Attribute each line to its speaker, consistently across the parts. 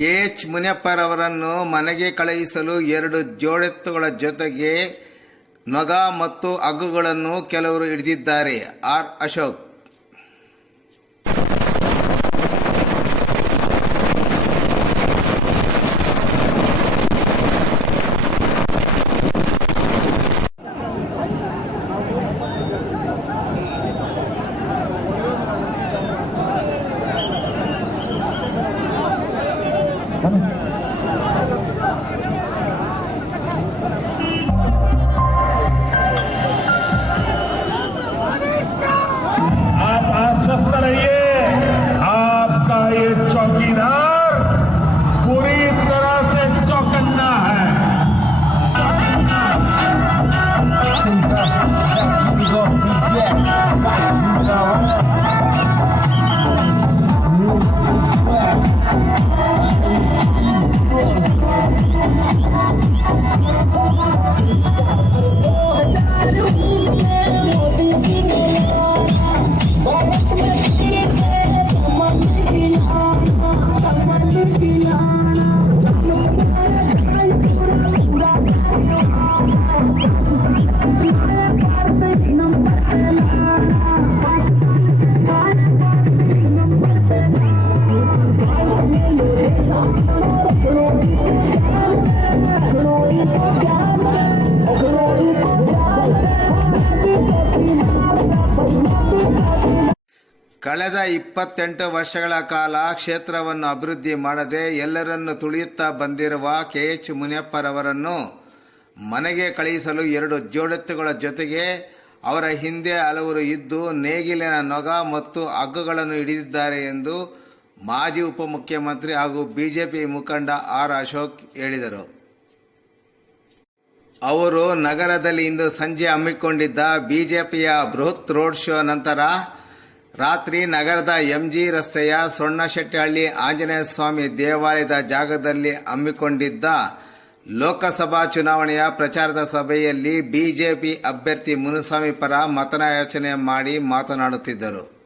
Speaker 1: K H ಮುನಿಯಪ್ಪರವರನ್ನು ಮನೆಗೆ ಕಳುಹಿಸಲು ಎರಡು ಜೋಡೆತ್ತುಗಳ ಜೊತೆಗೆ ನೊಗ ಮತ್ತು ಅಗ್ಗುಗಳನ್ನು ಕೆಲವರು ಹಿಡಿದಿದ್ದಾರೆ. ಆರ್. Ashok
Speaker 2: Come on.
Speaker 1: ಕಳೆದ ಇಪ್ಪತ್ತೆಂಟು ವರ್ಷಗಳ ಕಾಲ ಕ್ಷೇತ್ರವನ್ನು ಅಭಿವೃದ್ಧಿ ಮಾಡದೆ ಎಲ್ಲರನ್ನು ತುಳಿಯುತ್ತಾ ಬಂದಿರುವ ಕೆ. ಎಚ್. ಮುನಿಯಪ್ಪರವರನ್ನು ಮನೆಗೆ ಕಳುಹಿಸಲು ಎರಡು ಜೋಡೆತ್ತುಗಳ ಜೊತೆಗೆ ಅವರ ಹಿಂದೆ ಹಲವರು ಇದ್ದು ನೇಗಿಲಿನ ನೊಗ ಮತ್ತು ಹಗ್ಗಗಳನ್ನು ಹಿಡಿದಿದ್ದಾರೆ ಎಂದು ಮಾಜಿ ಉಪಮುಖ್ಯಮಂತ್ರಿ ಹಾಗೂ ಬಿಜೆಪಿ ಮುಖಂಡ ಆರ್. ಅಶೋಕ್ ಹೇಳಿದರು. ಅವರು ನಗರದಲ್ಲಿ ಇಂದು ಸಂಜೆ ಹಮ್ಮಿಕೊಂಡಿದ್ದ ಬಿಜೆಪಿಯ ಬೃಹತ್ ರೋಡ್ ಶೋ ನಂತರ ರಾತ್ರಿ ನಗರದ ಎಂಜಿ ರಸ್ತೆಯ ಸೊಣ್ಣಶೆಟ್ಟಿಹಳ್ಳಿ ಆಂಜನೇಯ ಸ್ವಾಮಿ ದೇವಾಲಯದ ಜಾಗದಲ್ಲಿ ಹಮ್ಮಿಕೊಂಡಿದ್ದ ಲೋಕಸಭಾ ಚುನಾವಣೆಯ ಪ್ರಚಾರದ ಸಭೆಯಲ್ಲಿ ಬಿಜೆಪಿ ಅಭ್ಯರ್ಥಿ ಮುನುಸ್ವಾಮಿ ಪರ ಮತಯಾಚನೆ ಮಾಡಿ ಮಾತನಾಡುತ್ತಿದ್ದರು.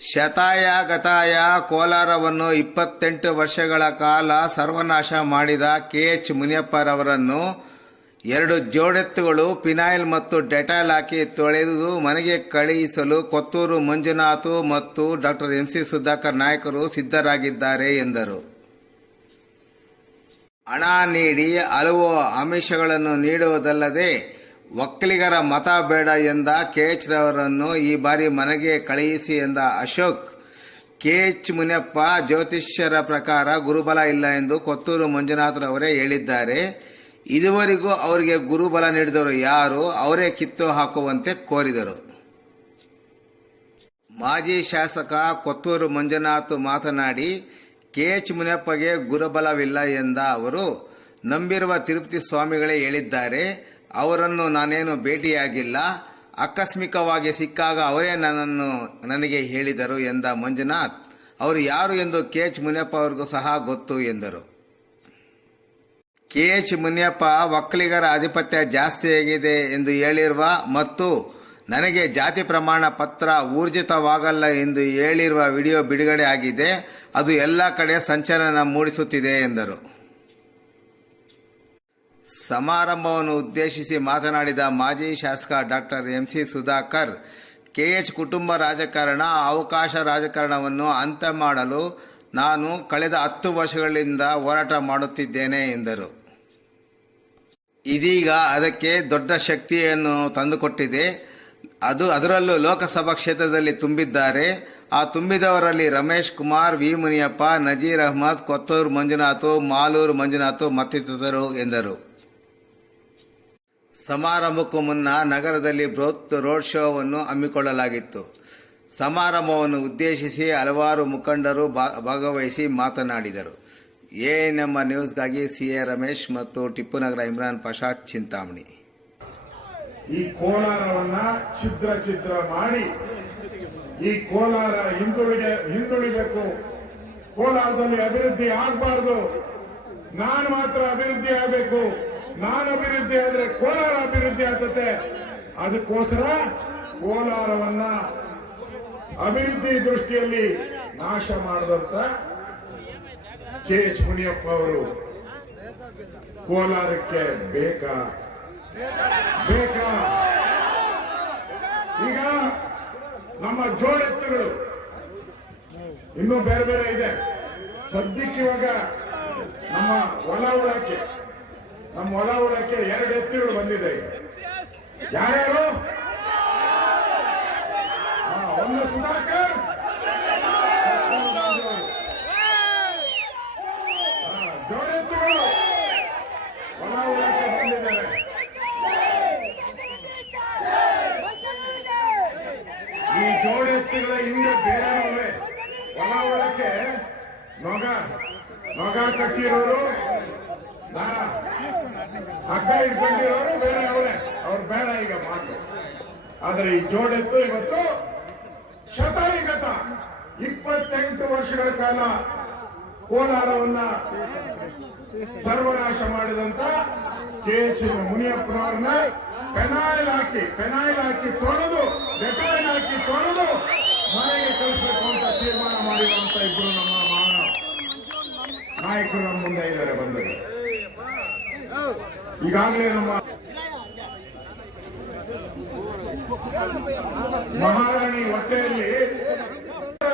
Speaker 1: ಶತಾಯ ಗತಾಯ ಕೋಲಾರವನ್ನು ಇಪ್ಪತ್ತೆಂಟು ವರ್ಷಗಳ ಕಾಲ ಸರ್ವನಾಶ ಮಾಡಿದ ಕೆಎಚ್ ಮುನಿಯಪ್ಪರವರನ್ನು ಎರಡು ಜೋಡೆತ್ತುಗಳು ಪಿನಾಯಿಲ್ ಮತ್ತು ಡೆಟಾಲ್ ಹಾಕಿ ತೊಳೆದು ಮನೆಗೆ ಕಳುಹಿಸಲು ಕೊತ್ತೂರು ಮಂಜುನಾಥ್ ಮತ್ತು ಡಾಕ್ಟರ್ ಎಂಸಿ ಸುಧಾಕರ್ ನಾಯಕರು ಸಿದ್ಧರಾಗಿದ್ದಾರೆ ಎಂದರು. ಹಣ ನೀಡಿ ಹಲವು ಆಮಿಷಗಳನ್ನು ನೀಡುವುದಲ್ಲದೆ ಒಕ್ಕಲಿಗರ ಮತ ಬೇಡ ಎಂದ ಕೆಎಚ್ ರವರನ್ನು ಈ ಬಾರಿ ಮನೆಗೆ ಕಳುಹಿಸಿ ಎಂದ ಅಶೋಕ್, ಕೆಎಚ್ ಮುನಿಯಪ್ಪ ಜ್ಯೋತಿಷ್ಯರ ಪ್ರಕಾರ ಗುರುಬಲ ಇಲ್ಲ ಎಂದು ಕೊತ್ತೂರು ಮಂಜುನಾಥ್ರವರೇ ಹೇಳಿದ್ದಾರೆ. ಇದುವರೆಗೂ ಅವರಿಗೆ ಗುರುಬಲ ನೀಡಿದವರು ಯಾರು, ಅವರೇ ಕಿತ್ತು ಹಾಕುವಂತೆ ಕೋರಿದರು. ಮಾಜಿ ಶಾಸಕ ಕೊತ್ತೂರು ಮಂಜುನಾಥ್ ಮಾತನಾಡಿ, ಕೆ ಎಚ್ ಮುನಿಯಪ್ಪಗೆ ಗುರುಬಲವಿಲ್ಲ ಎಂದ ಅವರು, ನಂಬಿರುವ ತಿರುಪತಿ ಸ್ವಾಮಿಗಳೇ ಹೇಳಿದ್ದಾರೆ, ಅವರನ್ನು ನಾನೇನು ಭೇಟಿಯಾಗಿಲ್ಲ, ಆಕಸ್ಮಿಕವಾಗಿ ಸಿಕ್ಕಾಗ ಅವರೇ ನನ್ನನ್ನು, ನನಗೆ ಹೇಳಿದರು ಎಂದ ಮಂಜುನಾಥ್. ಅವರು ಯಾರು ಎಂದು ಕೆ ಎಚ್ ಮುನಿಯಪ್ಪ ಅವರಿಗೂ ಸಹ ಗೊತ್ತು ಎಂದರು. ಕೆಎಚ್ ಮುನಿಯಪ್ಪ ಒಕ್ಕಲಿಗರ ಆಧಿಪತ್ಯ ಜಾಸ್ತಿಯಾಗಿದೆ ಎಂದು ಹೇಳಿರುವ ಮತ್ತು ನನಗೆ ಜಾತಿ ಪ್ರಮಾಣ ಪತ್ರ ಊರ್ಜಿತವಾಗಲ್ಲ ಎಂದು ಹೇಳಿರುವ ವಿಡಿಯೋ ಬಿಡುಗಡೆ ಆಗಿದೆ. ಅದು ಎಲ್ಲ ಕಡೆ ಸಂಚಲನ ಮೂಡಿಸುತ್ತಿದೆ ಎಂದರು. ಸಮಾರಂಭವನ್ನು ಉದ್ದೇಶಿಸಿ ಮಾತನಾಡಿದ ಮಾಜಿ ಶಾಸಕ ಡಾಕ್ಟರ್ ಎಂಸಿ ಸುಧಾಕರ್, ಕೆಎಚ್ ಕುಟುಂಬ ರಾಜಕಾರಣ ಅವಕಾಶ ರಾಜಕಾರಣವನ್ನು ಅಂತ್ಯ ಮಾಡಲು ನಾನು ಕಳೆದ ಹತ್ತು ವರ್ಷಗಳಿಂದ ಹೋರಾಟ ಮಾಡುತ್ತಿದ್ದೇನೆ ಎಂದರು. ಇದೀಗ ಅದಕ್ಕೆ ದೊಡ್ಡ ಶಕ್ತಿಯನ್ನು ತಂದುಕೊಟ್ಟಿದೆ. ಅದು ಅದರಲ್ಲೂ ಲೋಕಸಭಾ ಕ್ಷೇತ್ರದಲ್ಲಿ ತುಂಬಿದ್ದಾರೆ. ಆ ತುಂಬಿದವರಲ್ಲಿ ರಮೇಶ್ ಕುಮಾರ್, ವಿ ಮುನಿಯಪ್ಪ, ನಜೀರ್ ಅಹ್ಮದ್, ಕೊತ್ತೂರು ಮಂಜುನಾಥ್, ಮಾಲೂರು ಮಂಜುನಾಥ್ ಮತ್ತಿತರರು ಎಂದರು. ಸಮಾರಂಭಕ್ಕೂ ಮುನ್ನ ನಗರದಲ್ಲಿ ಬೃಹತ್ ರೋಡ್ ಶೋವನ್ನು ಹಮ್ಮಿಕೊಳ್ಳಲಾಗಿತ್ತು. ಸಮಾರಂಭವನ್ನು ಉದ್ದೇಶಿಸಿ ಹಲವಾರು ಮುಖಂಡರು ಭಾಗವಹಿಸಿ ಮಾತನಾಡಿದರು. ಎಎನ್ಎಂ ನ್ಯೂಸ್ಗಾಗಿ ಸಿ ಎ ರಮೇಶ್ ಮತ್ತು ಟಿಪ್ಪು ನಗರ ಇಮ್ರಾನ್ ಪಾಷಾ ಚಿಂತಾಮಣಿ.
Speaker 3: ಈ ಕೋಲಾರವನ್ನ ಛಿದ್ರ ಛಿದ್ರ ಮಾಡಿ ಈ ಕೋಲಾರ ಹಿಂದುಳಿಗೆ ಹಿಂದುಳಿಬೇಕು. ಕೋಲಾರದಲ್ಲಿ ಅಭಿವೃದ್ಧಿ ಆಗಬಾರದು. ನಾನು ಮಾತ್ರ ಅಭಿವೃದ್ಧಿ ಆಗಬೇಕು. ನಾನು ಅಭಿವೃದ್ಧಿ ಆದ್ರೆ ಕೋಲಾರ ಅಭಿವೃದ್ಧಿ ಆಗ್ತತೆ. ಅದಕ್ಕೋಸ್ಕರ ಕೋಲಾರವನ್ನ ಅಭಿವೃದ್ಧಿ ದೃಷ್ಟಿಯಲ್ಲಿ ನಾಶ ಮಾಡದಂತ ಕೆ ಎಚ್ ಮುನಿಯಪ್ಪ ಅವರು ಕೋಲಾರಕ್ಕೆ ಬೇಕಾ? ಬೇಕಾ? ಈಗ ನಮ್ಮ ಜೋಡೆತ್ತುಗಳು ಇನ್ನೂ ಬೇರೆ ಬೇರೆ ಇದೆ. ಸದ್ಯಕ್ಕೆ ಇವಾಗ ನಮ್ಮ ಹೊಲ ಉಳಕ್ಕೆ, ನಮ್ಮ ಹೊಲ ಉಳಕ್ಕೆ ಎರಡು ಎತ್ತುಗಳು ಬಂದಿದೆ. ಯಾರ್ಯಾರು? ಒಂದು ಸುಧಾಕರ್ ಹಾ, ಜೋಡೆತ್ತುಗಳು ಹೊಲ ಉಳಕ್ಕೆ ಬಂದಿದ್ದಾರೆ ಈ ಜೋಡೆತ್ತುಗಳ ಹಿಂದೆ ಬೇರೆ ಹೊಲ ಒಳಕ್ಕೆ ನೊಗ ನೊಗ ಕಟ್ಟಿರೋರು ದಾರ. ಹಗ್ಗ ಇಟ್ಕೊಂಡಿರೋರು ಬೇರೆ ಅವರೇ. ಅವ್ರು ಬೇಡ ಈಗ ಮಾತು. ಆದ್ರೆ ಈ ಜೋಡೆತ್ತು ಇವತ್ತು ಶತಾಯಿಗತ ಇಪ್ಪತ್ತೆಂಟು ವರ್ಷಗಳ ಕಾಲ ಕೋಲಾರವನ್ನ ಸರ್ವನಾಶ ಮಾಡಿದಂತ ಕೆ ಎಚ್ ಮುನಿಯಪ್ಪನವ್ರನ್ನ ಪೆನಾಯಿಲ್ ಹಾಕಿ ಪೆನಾಯಿಲ್ ಹಾಕಿ ತೊಳೆದು, ಡೆಟಾಯಿಲ್ ಹಾಕಿ ತೊಳೆದು ಮನೆಗೆ ಕಳಿಸ್ಬೇಕು ಅಂತ ತೀರ್ಮಾನ ಮಾಡಿರುವಂತ ಇಬ್ರು ನಮ್ಮ ಮಾನ ನಾಯಕರು ನಮ್ಮ ಮುಂದೆ ಇದ್ದಾರೆ ಬಂದರು ಈಗಾಗಲೇ ನಮ್ಮ ಮಹಾರಾಣಿ ಹೊಟ್ಟೆಯಲ್ಲಿ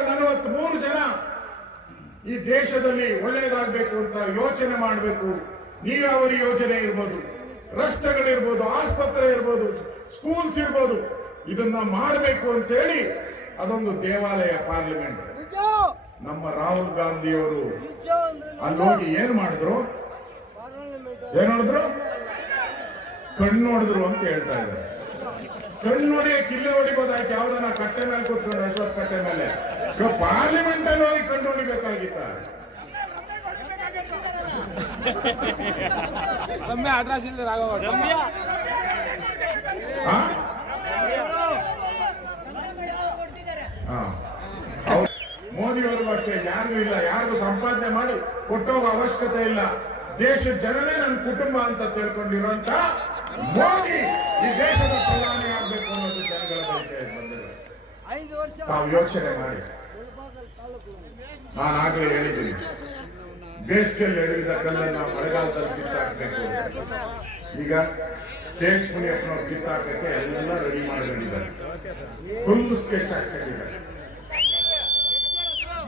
Speaker 3: ನಲವತ್ಮೂರು ಜನ ಈ ದೇಶದಲ್ಲಿ ಒಳ್ಳೆಯದಾಗಬೇಕು ಅಂತ ಯೋಚನೆ ಮಾಡಬೇಕು. ನೀರಾವರಿ ಯೋಜನೆ ಇರ್ಬೋದು. ರಸ್ತೆಗಳಿರ್ಬೋದು ಆಸ್ಪತ್ರೆ ಇರ್ಬೋದು ಸ್ಕೂಲ್ಸ್ ಇರ್ಬೋದು ಇದನ್ನ ಮಾಡಬೇಕು ಅಂತ ಹೇಳಿ ಅದೊಂದು ದೇವಾಲಯ ಪಾರ್ಲಿಮೆಂಟ್ ನಮ್ಮ ರಾಹುಲ್ ಗಾಂಧಿಯವರು ಅಲ್ಲಿ ಹೋಗಿ ಏನ್ ಮಾಡಿದ್ರು? ಏನ್ ನೋಡಿದ್ರು ಕಣ್ಣು ನೋಡಿದ್ರು ಅಂತ ಹೇಳ್ತಾ ಇದ್ದಾರೆ. ಕಣ್ಣು ನೋಡಿ ಕಿಲ್ಲೆ ಹೊಡಿಬೋದಾಯ್ತು ಯಾವ್ದನ್ನ ಕಟ್ಟೆ ಮೇಲೆ ಕೂತ್ಕೊಂಡು ಅಶ್ವತ್ ಕಟ್ಟೆ ಮೇಲೆ? ಪಾರ್ಲಿಮೆಂಟ್ ಅಲ್ಲಿ ಹೋಗಿ ಕಣ್ಣು ಹೊಡಿಬೇಕಾಗಿತ್ತ
Speaker 4: ರಮ್ಯ ಅಡ್ರೆಸ್ ಇಲ್ಲದೆ ರಾಘವ ರಮ್ಯ.
Speaker 3: ಅವ್ರು- ಮೋದಿಯವ್ರಿಗೂ ಅಷ್ಟೇ ಯಾರಿಗೂ ಇಲ್ಲ. ಯಾರಿಗೂ ಸಂಪಾದನೆ ಮಾಡಿ ಕೊಟ್ಟೋಗ ಅವಶ್ಯಕತೆ ಇಲ್ಲ. ದೇಶದ ಜನನೇ ನನ್ನ ಕುಟುಂಬ ಅಂತ ತಿಳ್ಕೊಂಡಿರುವಂತ ಮೋದಿ ಈ ದೇಶದ ಪ್ರಧಾನಿ ಆಗ್ಬೇಕು ಅನ್ನೋದು ಜನಗಳ ಬಗ್ಗೆ ಬಂದಿದೆ. ತಾವು ಯೋಚನೆ ಮಾಡಿ. ನಾನು ಆಗಲೇ ಹೇಳಿದ್ದೀನಿ. ಬೇಸಿಗೆಯಲ್ಲಿ ಎಡವಿದ ಕಲ್ಲನ್ನ ಮಳೆಗಾಲದಲ್ಲಿ ಕಿತ್ತಾಕ್ಬೇಕು ಈಗ ತೇಜ್ ಮುನಿಯಪ್ಪನವ್ರು ಕಿತ್ತಾಕಕ್ಕೆ ಎಲ್ಲ ರೆಡಿ ಮಾಡಿಕೊಂಡಿದ್ದಾರೆ. ಫುಲ್ ಸ್ಕೆಚ್ ಹಾಕಿಬಿಟ್ಟಿದ್ದಾರೆ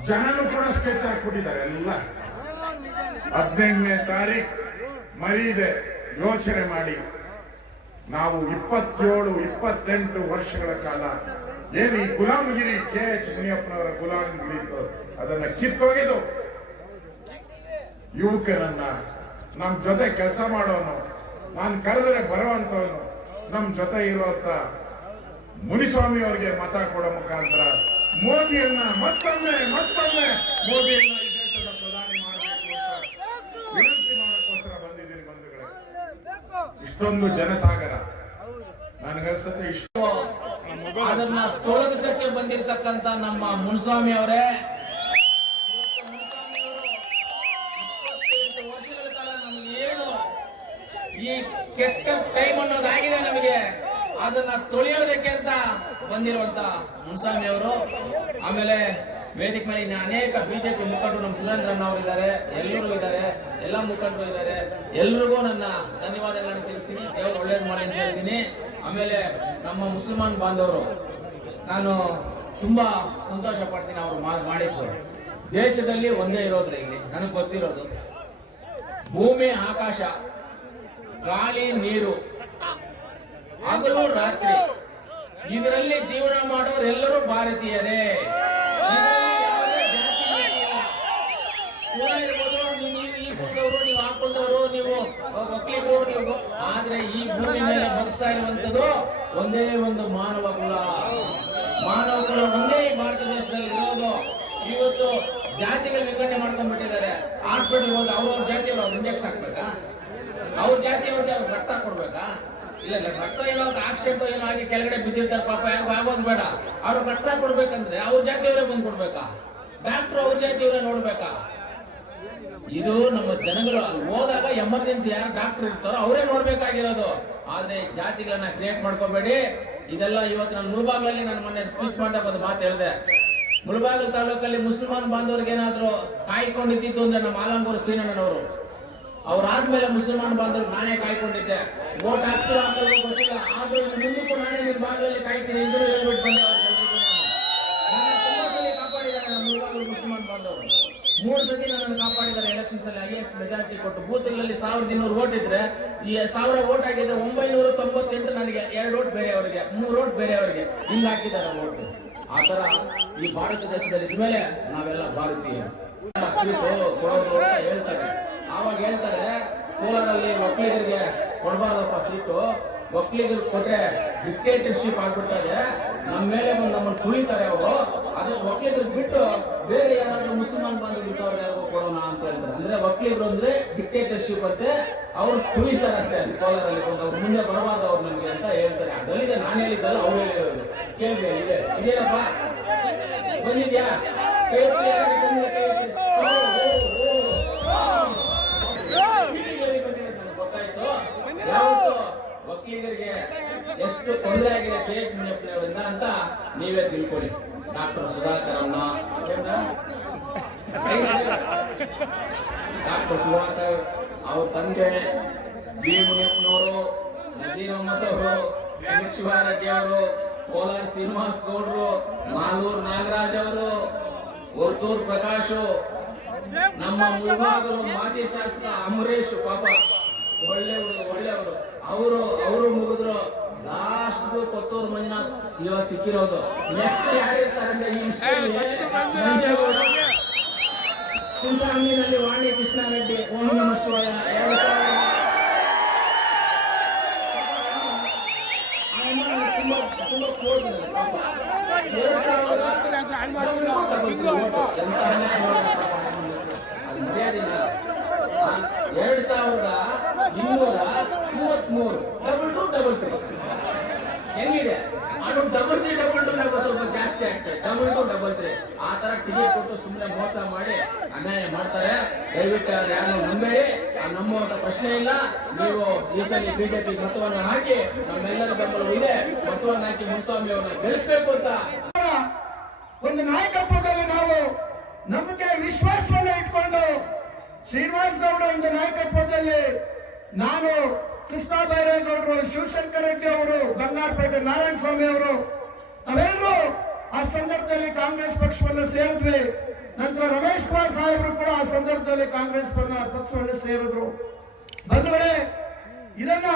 Speaker 3: ಜನನು ಕೂಡ ಸ್ಕೆಚ್ ಹಾಕ್ಬಿಟ್ಟಿದ್ದಾರೆ ಎಲ್ಲ. ಹದಿನೆಂಟನೇ ತಾರೀಖ್ ಮರೀದೆ ಯೋಚನೆ ಮಾಡಿ. ನಾವು ಇಪ್ಪತ್ತೇಳು, ಇಪ್ಪತ್ತೆಂಟು ವರ್ಷಗಳ ಕಾಲ ಏನು ಈ ಗುಲಾಮಗಿರಿ ಕೆ ಎಚ್ ಮುನಿಯಪ್ಪನವರ ಗುಲಾಮಗಿರಿ ಅದನ್ನ ಕಿತ್ತೊಗೆದು ಯುವಕರನ್ನ ನಮ್ಮ ಜೊತೆ ಕೆಲಸ ಮಾಡೋನು, ನಾನು ಕರೆದರೆ ಬರುವಂತವನು ನಮ್ ಜೊತೆ ಇರುವಂತ ಮುನಿಸ್ವಾಮಿ ಅವರಿಗೆ ಮತ ಕೊಡೋ ಮುಖಾಂತರ ಮೋದಿಯನ್ನ ಮತ್ತೊಮ್ಮೆ ಮತ್ತೊಮ್ಮೆ ಮೋದಿಯನ್ನ ಈ ದೇಶದ ಪ್ರಧಾನಿ ಮಾಡಬೇಕು ಅಂತ ವಿನಂತಿ ಮಾಡೋಕ್ಕೋಸ್ಕರ ಬಂದಿದ್ದೀನಿ ಬಂಧುಗಳೇ. ಇಷ್ಟೊಂದು ಜನಸಾಗರ. ನನಗನ್ಸುತ್ತೆ ಇಷ್ಟು.
Speaker 5: ಅದನ್ನ ತೊಲಗಿಸಕ್ಕೆ ಬಂದಿರತಕ್ಕಂತ ನಮ್ಮ ಮುನಿಸ್ವಾಮಿ ಅವರೇ ವರ್ಷಗಳ ಕಾಲ ನಮ್ಗೆ ಏನು ಈ ಕೆಟ್ಟ ಟೈಮ್ ಅನ್ನೋದಾಗಿದೆ ನಮಗೆ. ಅದನ್ನ ತೊಳೆಯೋದಕ್ಕೆ ಅಂತ ಬಂದಿರುವಂತ ಮುನ್ಸ್ವಾಮಿ ಅವರು. ಆಮೇಲೆ ವೇದಿಕೆ ಮೇಲೆ ಇನ್ನು ಅನೇಕ ಬಿಜೆಪಿ ಮುಖಂಡರು ನಮ್ಮ ಸುರೇಂದ್ರಣ್ಣ ಅವರು ಇದ್ದಾರೆ, ಎಲ್ಲರೂ ಇದ್ದಾರೆ, ಎಲ್ಲ ಮುಖಂಡರು ಇದ್ದಾರೆ. ಎಲ್ರಿಗೂ ನನ್ನ ಧನ್ಯವಾದಗಳನ್ನು ತಿಳಿಸ್ತೀನಿ. ದೇವರು ಒಳ್ಳೇದು ಮಾಡಿ ಅಂತ ಹೇಳ್ತೀನಿ. ಆಮೇಲೆ ನಮ್ಮ ಮುಸಲ್ಮಾನ್ ಬಾಂಧವರು, ನಾನು ತುಂಬಾ ಸಂತೋಷ ಪಡ್ತೀನಿ ಅವರು ಮಾಡಿದ್ರು ದೇಶದಲ್ಲಿ ಒಂದೇ ಇರೋದ್ರೆ ಇಲ್ಲಿ ನನಗೆ ಗೊತ್ತಿರೋದು, ಭೂಮಿ, ಆಕಾಶ ಗಾಳಿ, ನೀರು. ಹಗಲು, ರಾತ್ರಿ. ಇದರಲ್ಲಿ ಜೀವನ ಮಾಡೋರೆಲ್ಲರೂ ಭಾರತೀಯರೇ. ಆದ್ರೆ ಈ ಭೂಮಿ ಮೇಲೆ ಬರ್ತಾ ಇರುವಂತದ್ದು ಒಂದೇ ಒಂದು ಮಾನವ ಕುಲ. ಮಾನವ ಕುಲ ಒಂದೇ ಭಾರತ ದೇಶದಲ್ಲಿ ಇರೋದು. ಇವತ್ತು ಜಾತಿಗಳು ವಿಂಗಡಣೆ ಮಾಡ್ಕೊಂಡ್ಬಿಟ್ಟಿದ್ದಾರೆ. ಹಾಸ್ಪಿಟಲ್ ಹೋಗಿ ಅವ್ರವ್ರ ಜಾತಿ ಅವ್ರ ಇಂಜೆಕ್ಷನ್ ಹಾಕ್ಬೇಕಾ ಅವ್ರ ಜಾತಿಯವ್ರಿಗೆ ಜಾತಿ ರಕ್ತ ಕೊಡ್ಬೇಕಾ? ಇಲ್ಲ ಇಲ್ಲ ರಕ್ತ ಏನೋ ಆಕ್ಷೇಪ ಏನೋ ಆಗಿ ಕೆಳಗಡೆ ಬಿದ್ದಿರ್ತಾರೆ. ಪಾಪ ಯಾರು ಆಗೋದು ಬೇಡ. ಅವ್ರು ಭಕ್ತ ಕೊಡ್ಬೇಕಂದ್ರೆ ಅವ್ರ ಜಾತಿಯವರೇ ಬಂದು ಕೊಡ್ಬೇಕಾ? ಡಾಕ್ಟರ್ ಅವ್ರ ಜಾತಿಯವರೇ ನೋಡ್ಬೇಕಾ? ಇದು ನಮ್ಮ ಜನಗಳು ಅಲ್ಲಿ ಹೋದಾಗ ಎಮರ್ಜೆನ್ಸಿ ಯಾರು ಡಾಕ್ಟರ್ ಇರ್ತಾರೋ ಅವರೇ ನೋಡ್ಬೇಕಾಗಿರೋದು. ಆದ್ರೆ ಜಾತಿಗಳನ್ನ ಕ್ರಿಯೇಟ್ ಮಾಡ್ಕೋಬೇಡಿ. ಇದೆಲ್ಲ ಇವತ್ತು ನಾನು ಮುಳಬಾಗ್ಲಲ್ಲಿ ನಾನು ಮೊನ್ನೆ ಸ್ಪೀಚ್ ಮಾಡಿದಾಗ ಒಂದು ಮಾತು ಹೇಳಿದೆ. ಮುಳಬಾಗ್ಲು ತಾಲೂಕಲ್ಲಿ ಮುಸಲ್ಮಾನ್ ಬಾಂಧವರಿಗೆ ಏನಾದ್ರು ಕಾಯ್ಕೊಂಡಿದ್ದು ಅಂದ್ರೆ ನಮ್ಮ ಆಲಂಗೂರು ಸೀನಣ್ಣನವರು ಅವ್ರಾದ್ಮೇಲೆ ಮುಸಲ್ಮಾನ್ ಬಾಂಧವ್ರು ನಾನೇ ಕಾಯ್ಕೊಂಡಿದ್ದೆ. ಓಟ್ ಹಾಕ್ತಿರೋ ಅಂತ ಗೊತ್ತಿಲ್ಲ. ಆದ್ರೂ ಮುಂದೆ ಮುಂದಕ್ಕೂ ನಾನೇ ನಿಮ್ಮ ಭಾಗದಲ್ಲಿ ಕಾಯ್ತೀನಿ ಎಂದು ಹೇಳ್ಬಿಟ್ಟು ಬಂದೆ ಸಲ ಕಾಪಾಡಿದ್ದಾರೆ ಮುಸಲ್ಮಾನ್ ಬಾಂಧವರು. ಮೂರು ಸತಿ ನನ್ನನ್ನು ಕಾಪಾಡಿದ್ದಾರೆ ಎಲೆಕ್ಷನ್ಸ್ ಅಲ್ಲಿ ಹೈಯೆಸ್ಟ್ ಮೆಜಾರಿಟಿ ಕೊಟ್ಟು. ಬೂತ್ಗಳಲ್ಲಿ ಸಾವಿರದ ಇನ್ನೂರು ಓಟ್ ಇದ್ರೆ, ಈ ಸಾವಿರ ಓಟ್ ಆಗಿದ್ರೆ ಒಂಬೈನೂರ ತೊಂಬತ್ತೆಂಟು ನನಗೆ, ಎರಡು ಓಟ್ ಬೇರೆ ಅವರಿಗೆ, ಮೂರು ಓಟ್ ಬೇರೆ ಅವರಿಗೆ. ಹಿಂಗ್ ಹಾಕಿದ್ದಾರೆ ಓಟ್. ಆ ತರ ಈ ಭಾರತ ದೇಶದಲ್ಲಿ ಇದ್ಮೇಲೆ ನಾವೆಲ್ಲ ಭಾರತೀಯ. ಹೇಳ್ತಾರೆ ಆವಾಗ ಹೇಳ್ತಾರೆ ಕೋಲಾರಲ್ಲಿ ಮಕ್ಳಿಗೆ ಕೊಡಬಾರ್ದಪ್ಪ ಸೀಟು. ಒಕ್ಕಲಿಗರು ಕೊಟ್ರೆ ಡಿಕ್ಟೇಟರ್ಶಿಪ್ ಆಗ್ಬಿಡ್ತಾರೆ ನಮ್ಮ ಮೇಲೆ ಬಂದು ನಮ್ಮನ್ನು ತುಳಿತಾರೆ ಅವರು. ಅದೇ ಒಕ್ಕಲಿಗರು ಬಿಟ್ಟು ಬೇರೆ ಯಾರಾದ್ರೂ ಮುಸಲ್ಮಾನ್ ಬಂದು ಇದ್ದವ್ರಿಗೆ ಯಾರಿಗೂ ಕೊಡೋಣ ಅಂತ ಹೇಳ್ತಾರೆ. ಅಂದ್ರೆ ಒಕ್ಕಲಿಗರು ಅಂದ್ರೆ ಡಿಕ್ಟೇಟರ್ಶಿಪ್ ಅಂತೆ. ಅವ್ರು ತುಳಿತಾರಂತೆ ಕೋಲಾರಲ್ಲಿ ಬಂದು ಅವ್ರು ಮುಂದೆ ಬರಬಾರ್ದು ಅವ್ರು ನಮ್ಗೆ ಅಂತ ಹೇಳ್ತಾರೆ. ಅದರಲ್ಲಿದೆ ನಾನು ಹೇಳಿದ್ದಲ್ಲ ಅವ್ರು ಹೇಳಿರೋದು. ಕೇಳಿದೆ ಇದೆ. ಇದೇನಪ್ಪ? ಬಂದಿದ್ಯಾ? ಕೈ ಎತ್ತಿ, ಬಂದಿದೆ ಯಾವತ್ತು ವಕೀಲರಿಗೆ ಎಷ್ಟು ತೊಂದರೆ ಆಗಿದೆ ಕೆ ಎಚ್ ಮುನಿಯಪ್ಪನವರಿಂದ ಅಂತ ನೀವೇ ತಿಳ್ಕೊಳ್ಳಿ. ಡಾಕ್ಟರ್ ಸುಧಾಕರ್ ಅಮ್ಮ ಡಾಕ್ಟರ್ ಸುಧಾಕರ್, ಅವ್ರ ತಂದೆ ಬಿ. ಮುನಿಯಪ್ಪನವರು ನಜೀರ್ ಅಹಮದ್ ಅವರು ಶಿವಾರೆಡ್ಡಿ ಅವರು, ಕೋಲಾರ ಶ್ರೀನಿವಾಸ್ ಗೌಡ್ರು, ಮಾಲೂರ್ ನಾಗರಾಜ್ ಅವರು, ವರ್ತೂರ್ ಪ್ರಕಾಶ್, ನಮ್ಮ ಮುಳಬಾಗಲು ಮಾಜಿ ಶಾಸಕ ಅಂಬರೀಶ್ ಪಾಪ. ಒಳ್ಳೆಯವರು ಒಳ್ಳೆಯವರು. ಅವರು ಅವರು ಮುಗಿದ್ರು. ಲಾಸ್ಟ್ ಕೊತ್ತೂರು ಮಂಜುನಾಥ್ ಇವಾಗ ಸಿಕ್ಕಿರೋದು. ನೆಕ್ಸ್ಟ್ ಯಾರಿರ್ತಾರೆ ಅಂದ್ರೆ ಈ ಮಂಜೇಗೌಡ ಕುಂಟಾಮಿನಲ್ಲಿ ವಾಣಿ ಕೃಷ್ಣಾರೆಡ್ಡಿ. ಓಂ ನಮ ಶಿವಾಯ. ಎರಡು ಸಾವಿರ ತುಂಬಾ ತುಂಬಾ ಕ್ಲೋಸ್ ನನಗೆ ಪಾಪ ಎರಡು ಸಾವಿರದ ಎಂತ ಅನ್ಯಾಯ ಮಾಡಿದ್ರು ಪಾಪ ಅದು ಮರ್ಯಾದೆಯಿಲ್ಲ. ಆ, ಎರಡ್ ಸಾವಿರದ ಇನ್ನೂರ ಮೂವತ್ಮೂರು ಡಬಲ್ ಟು ಡಬಲ್ ತ್ರೀ ಹೆಂಗಿದೆ? ಅದು ಡಬಲ್ ತ್ರೀ ಡಬಲ್ ಟು ಸ್ವಲ್ಪ ಜಾಸ್ತಿ ಆಗ್ತದೆ. ಡಬಲ್ ಟು ಡಬಲ್ ತ್ರೀ ಆ ತರ ಟಿಕೆಟ್ ಕೊಟ್ಟು ಸುಮ್ಮನೆ ಮೋಸ ಮಾಡಿ ಅನ್ಯಾಯ ಮಾಡ್ತಾರೆ. ದಯವಿಟ್ಟು ಯಾರನ್ನು ನಂಬೇಡಿ. ನಂಬುವಂತ ಪ್ರಶ್ನೆ ಇಲ್ಲ. ನೀವು ಈ ಬಿಜೆಪಿ ಮತವನ್ನು ಹಾಕಿ ನಮ್ಮೆಲ್ಲರ ಬೆಂಬಲ ಇದೆ. ಮತವನ್ನು ಹಾಕಿ ಮುನ್ಸ್ವಾಮಿ ಅವರನ್ನ ಅಂತ.
Speaker 6: ಒಂದು ನಾಯಕತ್ವದಲ್ಲಿ ನಾವು ನಂಬಿಕೆ, ವಿಶ್ವಾಸವನ್ನು ಇಟ್ಕೊಂಡು ಶ್ರೀನಿವಾಸ್ ಗೌಡ ಒಂದು ನಾಯಕತ್ವದಲ್ಲಿ ನಾನು ಕೃಷ್ಣ ಬೈರೇಗೌಡರು, ಶಿವಶಂಕರ ರೆಡ್ಡಿ ಅವರು, ಬಂಗಾರಪೇಟೆ ನಾರಾಯಣ ಸ್ವಾಮಿ ಅವರು, ನಾವೆಲ್ಲರೂ ಆ ಸಂದರ್ಭದಲ್ಲಿ ಕಾಂಗ್ರೆಸ್ ಪಕ್ಷವನ್ನು ಸೇರಿದ್ವಿ. ನಂತರ ರಮೇಶ್ ಕುಮಾರ್ ಸಾಹೇಬರು ಕೂಡ ಆ ಸಂದರ್ಭದಲ್ಲಿ ಕಾಂಗ್ರೆಸ್ ಪಕ್ಷವನ್ನು ಸೇರಿದ್ರು. ಬಂಧುಗಳೇ, ಇದನ್ನ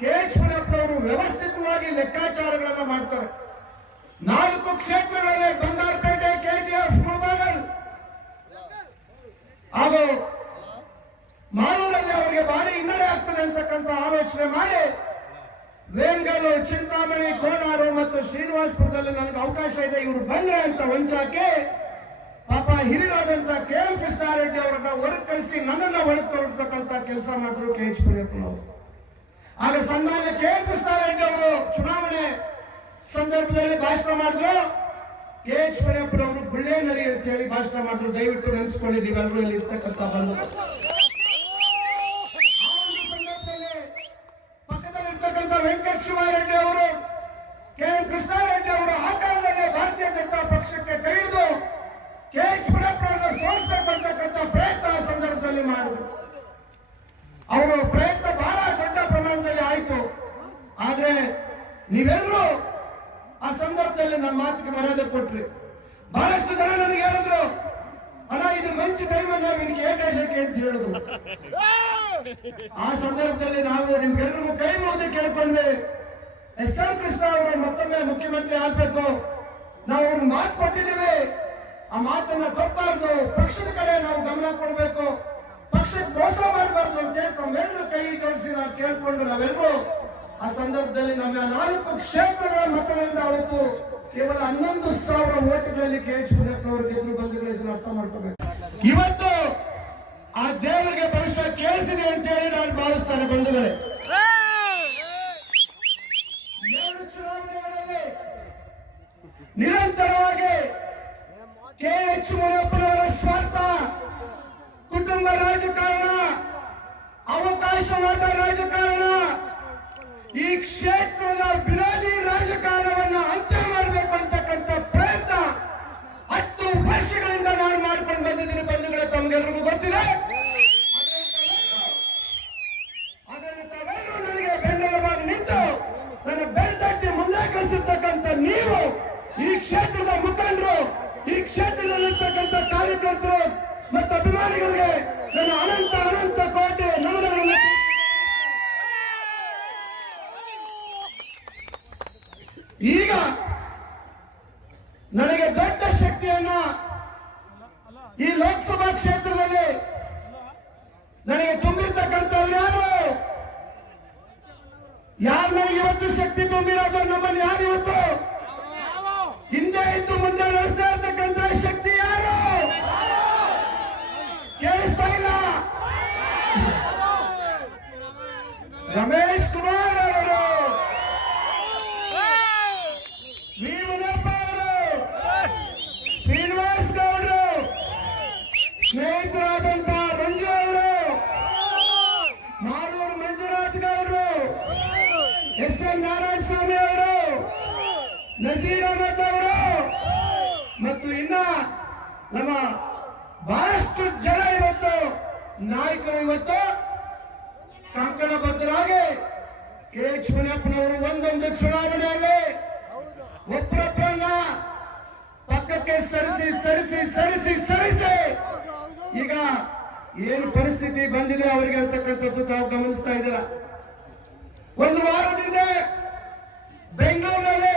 Speaker 6: ಕೆ ಎಚ್ ಮುನಿಯಪ್ಪನವರು ವ್ಯವಸ್ಥಿತವಾಗಿ ಲೆಕ್ಕಾಚಾರಗಳನ್ನ ಮಾಡ್ತಾರೆ. ನಾಲ್ಕು ಕ್ಷೇತ್ರಗಳಲ್ಲಿ ಬಂಗಾರಪೇಟೆ ಕೆಜಿಎಫ್ ಮುಳಬಾಗಲ್ ಹಾಗೂ ಮಾಲೂರಲ್ಲಿ ಅವರಿಗೆ ಭಾರಿ ಹಿನ್ನಡೆ ಆಗ್ತದೆ ಅಂತಕ್ಕಂಥ ಆಲೋಚನೆ ಮಾಡಿ ವೇಂಗಲ್, ಚಿಂತಾಮಣಿ, ಕೋಲಾರು ಮತ್ತು ಶ್ರೀನಿವಾಸಪುರದಲ್ಲಿ ನನಗೆ ಅವಕಾಶ ಇದೆ. ಇವರು ಬಂದ್ರೆ ಅಂತ ಹೊಂಚಾಕಿ ಪಾಪ ಹಿರಿಯರಾದಂತ ಕೆ ಎಂ ಕೃಷ್ಣಾರೆಡ್ಡಿ ಅವರನ್ನ ಹೊರಗೆ ಕಳಿಸಿ ನನ್ನನ್ನ ಒಳಗೆ ತಗೊಳ್ತಕ್ಕಂಥ ಕೆಲಸ ಮಾಡಿದ್ರು ಕೆ ಎಚ್ ಅವರು. ಆಗ ಸನ್ಮಾನ್ಯ ಕೆ ಎಂ ಕೃಷ್ಣಾರೆಡ್ಡಿ ಅವರು ಚುನಾವಣೆ ಸಂದರ್ಭದಲ್ಲಿ ಭಾಷಣ ಮಾಡಿದ್ರು. ಕೆ ಎಚ್ ಪುರೇಪುರ ಅವರು ನರಿ ಅಂತ ಹೇಳಿ ಭಾಷಣ ಮಾಡಿದ್ರು. ದಯವಿಟ್ಟು ನೆನೆಸ್ಕೊಳ್ಳಿ, ನೀವೆಲ್ಲರೂ ಇಲ್ಲಿ ಇರ್ತಕ್ಕಂಥ ಬಂದು ಪಕ್ಕದಲ್ಲಿರ್ತಕ್ಕಂಥ ವೆಂಕಟ ಶಿವಾರೆಡ್ಡಿ ಅವರು ಕೆ ಎಂ ಕೃಷ್ಣಾರೆಡ್ಡಿ ಅವರು ಆ ಕಾಲದಲ್ಲೇ ಭಾರತೀಯ ಜನತಾ ಪಕ್ಷಕ್ಕೆ ಕೈ ಹಿಡಿದು ಕೆ ಎಚ್ ಮುನಿಯಪ್ಪನವರನ್ನ ಸೋಲಿಸಬೇಕು ಅಂತಕ್ಕಂಥ ಪ್ರಯತ್ನ ಆ ಸಂದರ್ಭದಲ್ಲಿ ಮಾಡಿದ್ರು ಅವರು ಪ್ರಯತ್ನ ಬಹಳ ದೊಡ್ಡ ಪ್ರಮಾಣದಲ್ಲಿ ಆಯಿತು ಆದ್ರೆ ನೀವೆಲ್ಲರೂ ಆ ಸಂದರ್ಭದಲ್ಲಿ ನಮ್ಮ ಮಾತಿಗೆ ಮರ್ಯಾದೆ ಕೊಟ್ರಿ ಬಹಳಷ್ಟು ಜನ ನನಗೆ ಹೇಳಿದ್ರು ಅಣ್ಣ ಇದು ಮಂಚು ಟೈಮನ್ನ ನಿನಗೆ ಏಕಾಶಕ್ಕೆ ಅಂತ ಹೇಳಿದ್ರು ಆ ಸಂದರ್ಭದಲ್ಲಿ ನಾವು ನಿಮ್ಗೆಲ್ರಿಗೂ ಕೈ ಮುಗಿದು ಕೇಳ್ಕೊಂಡ್ವಿ. ಎಸ್ ಆರ್ ಕೃಷ್ಣ ಅವರು ಮತ್ತೊಮ್ಮೆ ಮುಖ್ಯಮಂತ್ರಿ ಆಗ್ಬೇಕು. ನಾವು ಅವ್ರಿಗೆ ಮಾತು ಕೊಟ್ಟಿದ್ದೀವಿ. ಆ ಮಾತನ್ನ ತಪ್ಪಾರ್ದು. ಪಕ್ಷದ ಕಡೆ ನಾವು ಗಮನ ಕೊಡಬೇಕು. ಪಕ್ಷಕ್ಕೆ ಮೋಸ ಮಾಡಬಾರ್ದು ಅಂತ ಹೇಳಿ ತಾವೆಲ್ಲರೂ ಕೈ ಜೋಡಿಸಿ ನಾವು ಕೇಳ್ಕೊಂಡು ನಾವೆಲ್ಲರೂ. ಆ ಸಂದರ್ಭದಲ್ಲಿ ನಮ್ಮ ನಾಲ್ಕು ಕ್ಷೇತ್ರಗಳ ಮತಗಳಿಂದ ಅವತ್ತು ಕೇವಲ ಹನ್ನೊಂದು ಸಾವಿರ ಓಟ್ಗಳಲ್ಲಿ ಕೆ ಎಚ್ ಮುನಿಯಪ್ಪನವರು ಗೆದ್ದು ಬಂಧುಗಳು ಅರ್ಥ ಮಾಡ್ಕೋಬೇಕು. ಇವತ್ತು ಆ ದೇವರಿಗೆ ಭವಿಷ್ಯ ಕೇಳಿಸಿದೆ ಅಂತ ಹೇಳಿ ನಾನು ಭಾವಿಸ್ತಾನೆ ಬಂಧುಗಳೇ. ಎರಡು ಚುನಾವಣೆಗಳಲ್ಲಿ ನಿರಂತರವಾಗಿ ಕೆ ಎಚ್ ಮುನಿಯಪ್ಪನವರ ಸ್ವಾರ್ಥ, ಕುಟುಂಬ ರಾಜಕಾರಣ, ಅವಕಾಶವಾದ ರಾಜಕಾರಣ, ಈ ಕ್ಷೇತ್ರದ ವಿರೋಧಿ ರಾಜಕಾರಣವನ್ನು ಅಂತ ಮಾಡಬೇಕು ಅಂತಕ್ಕಂಥ ಪ್ರಯತ್ನ ಹತ್ತು ವರ್ಷಗಳಿಂದ ನಾನು ಮಾಡ್ಕೊಂಡು ಬಂದಿದ್ದೀನಿ ಬಂಧುಗಳೇ ತಮಗೆಲ್ಲರಿಗೂ ಗೊತ್ತಿದೆ. no pelear. ನಸೀರ್ ಅಹಮದ್ ಅವರು. ಮತ್ತು ಇನ್ನ ನಮ್ಮ ಬಹಳಷ್ಟು ಜನ ಇವತ್ತು ನಾಯಕರು ಇವತ್ತು ಕಂಕಣಬದ್ಧರಾಗಿ ಕೆ ಎಚ್ ಮುನಿಯಪ್ಪನವರು ಒಂದೊಂದು ಚುನಾವಣೆಯಲ್ಲಿ ಒಬ್ಬರೊಬ್ಬರನ್ನ ಪಕ್ಕಕ್ಕೆ ಸರಿಸಿ ಸರಿಸಿ ಸರಿಸಿ ಸರಿಸಿ. ಈಗ ಏನು ಪರಿಸ್ಥಿತಿ ಬಂದಿದೆ ಅವರಿಗೆ ಅಂತಕ್ಕಂಥದ್ದು ತಾವು ಗಮನಿಸ್ತಾ ಇದ್ದೀರಾ? ಒಂದು ವಾರದಿಂದ ಬೆಂಗಳೂರಿನಲ್ಲಿ